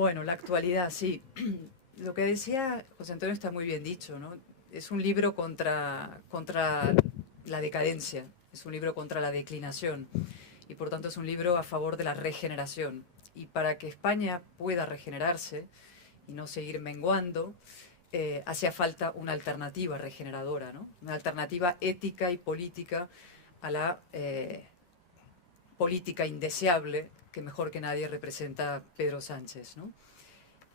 Bueno, la actualidad, sí. Lo que decía José Antonio está muy bien dicho, ¿no? Es un libro contra la decadencia, es un libro contra la declinación y por tanto es un libro a favor de la regeneración. Y para que España pueda regenerarse y no seguir menguando, hacía falta una alternativa regeneradora, ¿no? Una alternativa ética y política a la política indeseable que mejor que nadie representa Pedro Sánchez, ¿no?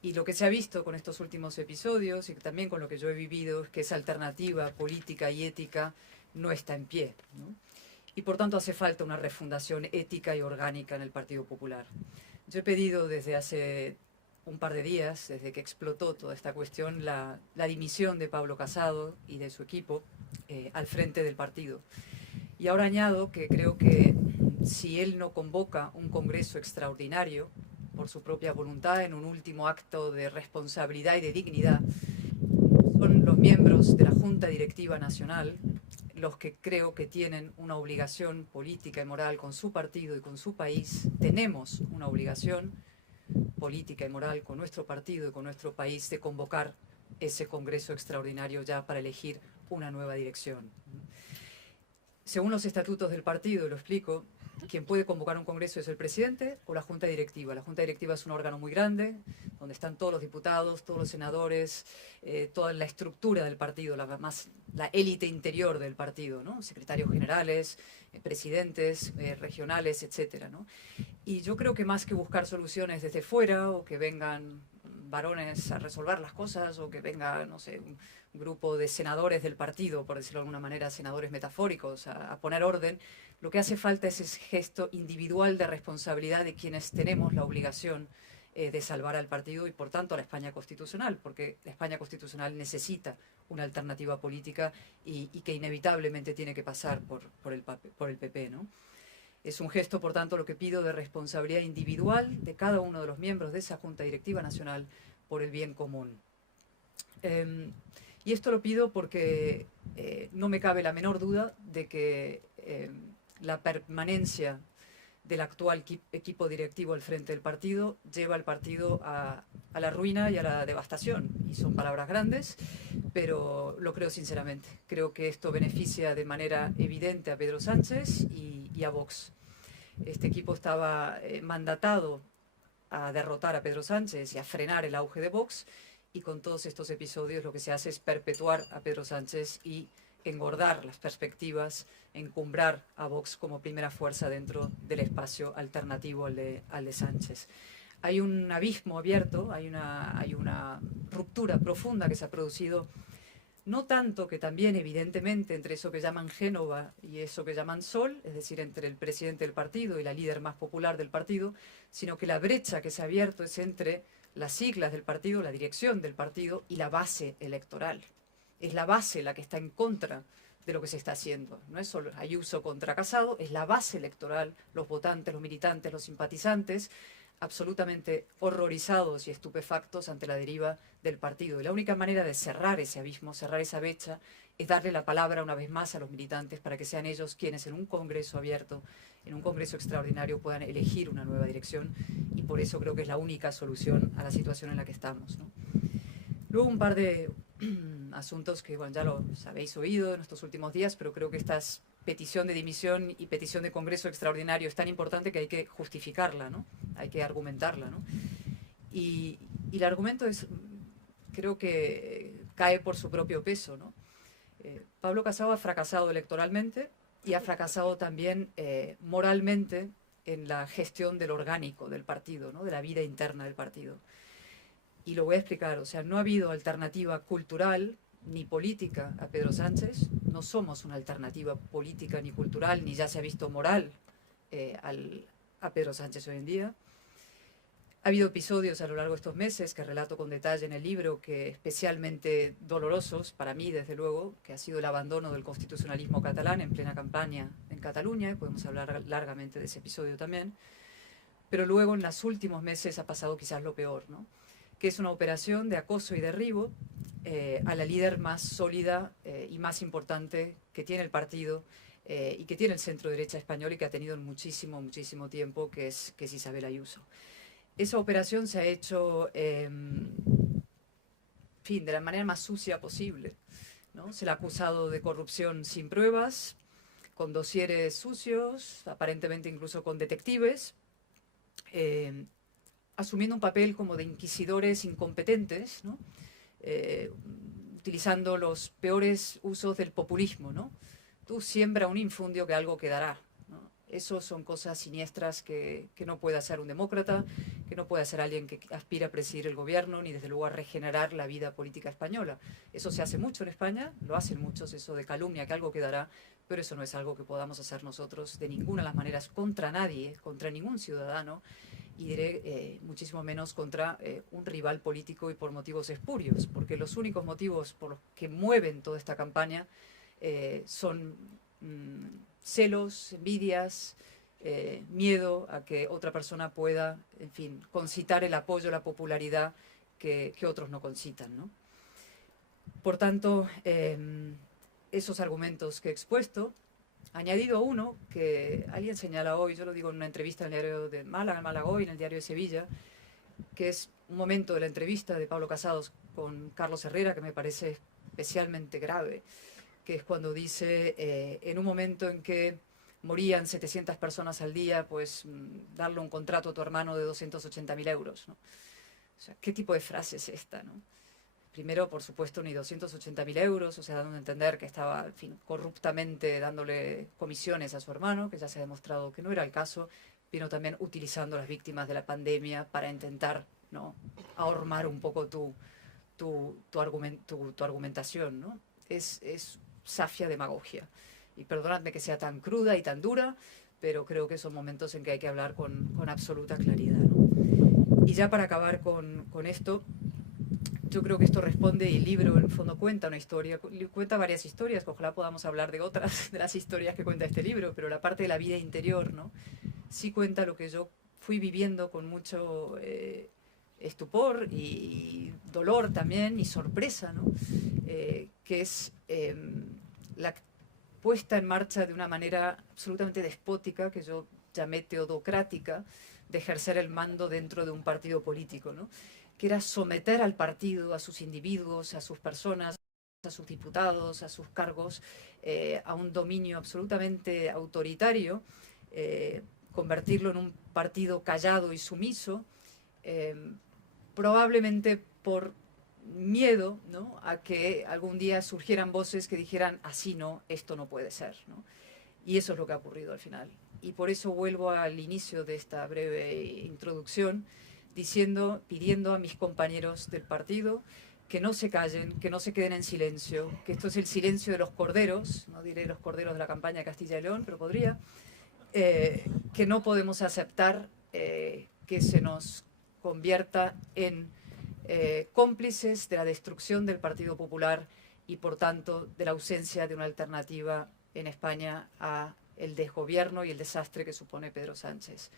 Y lo que se ha visto con estos últimos episodios y también con lo que yo he vivido es que esa alternativa política y ética no está en pie, ¿no? Y por tanto hace falta una refundación ética y orgánica en el Partido Popular. Yo he pedido desde hace un par de días, desde que explotó toda esta cuestión, la dimisión de Pablo Casado y de su equipo al frente del partido. Y ahora añado que creo que si él no convoca un congreso extraordinario por su propia voluntad en un último acto de responsabilidad y de dignidad, son los miembros de la Junta Directiva Nacional los que creo que tienen una obligación política y moral con su partido y con su país. Tenemos una obligación política y moral con nuestro partido y con nuestro país de convocar ese congreso extraordinario ya para elegir una nueva dirección. Según los estatutos del partido, lo explico, quien puede convocar un congreso es el presidente o la junta directiva. La junta directiva es un órgano muy grande, donde están todos los diputados, todos los senadores, toda la estructura del partido, la élite interior del partido, ¿no? Secretarios generales, presidentes regionales, etcétera, ¿no? Y yo creo que más que buscar soluciones desde fuera o que vengan varones a resolver las cosas o que venga, no sé, un grupo de senadores del partido, por decirlo de alguna manera, senadores metafóricos, a poner orden, lo que hace falta es ese gesto individual de responsabilidad de quienes tenemos la obligación de salvar al partido y por tanto a la España constitucional, porque la España constitucional necesita una alternativa política y que inevitablemente tiene que pasar por el PP, ¿no? Es un gesto, por tanto, lo que pido de responsabilidad individual de cada uno de los miembros de esa Junta Directiva Nacional por el bien común. Y esto lo pido porque no me cabe la menor duda de que la permanencia del actual equipo directivo al frente del partido lleva al partido a la ruina y a la devastación. Y son palabras grandes, pero lo creo sinceramente. Creo que esto beneficia de manera evidente a Pedro Sánchez y a Vox. Este equipo estaba mandatado a derrotar a Pedro Sánchez y a frenar el auge de Vox, y con todos estos episodios lo que se hace es perpetuar a Pedro Sánchez y engordar las perspectivas, encumbrar a Vox como primera fuerza dentro del espacio alternativo al de Sánchez. Hay un abismo abierto, hay una ruptura profunda que se ha producido, no tanto que también evidentemente entre eso que llaman Génova y eso que llaman Sol, es decir, entre el presidente del partido y la líder más popular del partido, sino que la brecha que se ha abierto es entre las siglas del partido, la dirección del partido y la base electoral. Es la base la que está en contra de lo que se está haciendo. No es solo Ayuso contra Casado, es la base electoral, los votantes, los militantes, los simpatizantes, absolutamente horrorizados y estupefactos ante la deriva del partido. Y la única manera de cerrar ese abismo, cerrar esa brecha, es darle la palabra una vez más a los militantes para que sean ellos quienes en un congreso abierto, en un congreso extraordinario, puedan elegir una nueva dirección. Y por eso creo que es la única solución a la situación en la que estamos, ¿no? Luego un par de asuntos que, bueno, ya los habéis oído en estos últimos días, pero creo que esta petición de dimisión y petición de congreso extraordinario es tan importante que hay que justificarla, ¿no? Hay que argumentarla, ¿no? Y el argumento es, creo que cae por su propio peso, ¿no? Pablo Casado ha fracasado electoralmente y ha fracasado también moralmente en la gestión del orgánico del partido, ¿no? De la vida interna del partido. Y lo voy a explicar, o sea, no ha habido alternativa cultural ni política a Pedro Sánchez, no somos una alternativa política ni cultural, ni ya se ha visto moral a Pedro Sánchez hoy en día. Ha habido episodios a lo largo de estos meses que relato con detalle en el libro, que especialmente dolorosos para mí, desde luego, que ha sido el abandono del constitucionalismo catalán en plena campaña en Cataluña, y podemos hablar largamente de ese episodio también. Pero luego, en los últimos meses, ha pasado quizás lo peor, ¿no? Que es una operación de acoso y derribo a la líder más sólida y más importante que tiene el partido y que tiene el centro derecha español y que ha tenido en muchísimo tiempo, que es Isabel Ayuso. esa operación se ha hecho de la manera más sucia posible, ¿no? Se le ha acusado de corrupción sin pruebas, con dosieres sucios, aparentemente incluso con detectives, asumiendo un papel como de inquisidores incompetentes, ¿no? Utilizando los peores usos del populismo, ¿no? Tú siembra un infundio que algo quedará, ¿no? Eso son cosas siniestras que no puede hacer un demócrata, que no puede hacer alguien que aspira a presidir el gobierno, ni desde luego a regenerar la vida política española. Eso se hace mucho en España, lo hacen muchos, eso de calumnia, que algo quedará, pero eso no es algo que podamos hacer nosotros de ninguna de las maneras contra nadie, contra ningún ciudadano, y diré muchísimo menos contra un rival político y por motivos espurios, porque los únicos motivos por los que mueven toda esta campaña son celos, envidias, miedo a que otra persona pueda, en fin, concitar el apoyo, la popularidad que otros no concitan, ¿no? Por tanto, esos argumentos que he expuesto, añadido a uno que alguien señala hoy, yo lo digo en una entrevista en el diario de Málaga, en Málaga Hoy, en el diario de Sevilla, que es un momento de la entrevista de Pablo Casados con Carlos Herrera que me parece especialmente grave, que es cuando dice, en un momento en que morían 700 personas al día, pues darle un contrato a tu hermano de 280.000 euros, ¿no? O sea, ¿qué tipo de frase es esta, no? Primero, por supuesto, ni 280.000 euros, o sea, dando a entender que estaba, en fin, corruptamente dándole comisiones a su hermano, que ya se ha demostrado que no era el caso, pero también utilizando a las víctimas de la pandemia para intentar, ¿no?, ahormar un poco tu argumentación, ¿no? Es safia demagogia. Y perdonadme que sea tan cruda y tan dura, pero creo que son momentos en que hay que hablar con absoluta claridad, ¿no? Y ya para acabar con esto, yo creo que esto responde, y el libro en el fondo cuenta una historia, cuenta varias historias, que ojalá podamos hablar de otras de las historias que cuenta este libro, pero la parte de la vida interior, ¿no?, sí cuenta lo que yo fui viviendo con mucho estupor y dolor también, y sorpresa, ¿no?, que es la puesta en marcha de una manera absolutamente despótica, que yo llamé teodocrática, de ejercer el mando dentro de un partido político, ¿no?, que era someter al partido, a sus individuos, a sus personas, a sus diputados, a sus cargos, a un dominio absolutamente autoritario, convertirlo en un partido callado y sumiso, probablemente por miedo, ¿no?, a que algún día surgieran voces que dijeran, así no, esto no puede ser, ¿no? Y eso es lo que ha ocurrido al final. Y por eso vuelvo al inicio de esta breve introducción, pidiendo a mis compañeros del partido que no se callen, que no se queden en silencio, que esto es el silencio de los corderos, no diré los corderos de la campaña de Castilla y León, pero podría, que no podemos aceptar que se nos convierta en cómplices de la destrucción del Partido Popular y, por tanto, de la ausencia de una alternativa en España a el desgobierno y el desastre que supone Pedro Sánchez.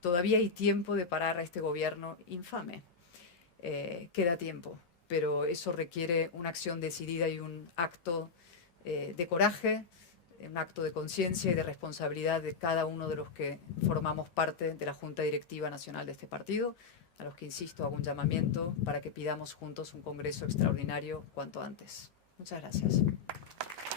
Todavía hay tiempo de parar a este gobierno infame. Queda tiempo, pero eso requiere una acción decidida y un acto de coraje, un acto de conciencia y de responsabilidad de cada uno de los que formamos parte de la Junta Directiva Nacional de este partido, a los que, insisto, hago un llamamiento para que pidamos juntos un congreso extraordinario cuanto antes. Muchas gracias.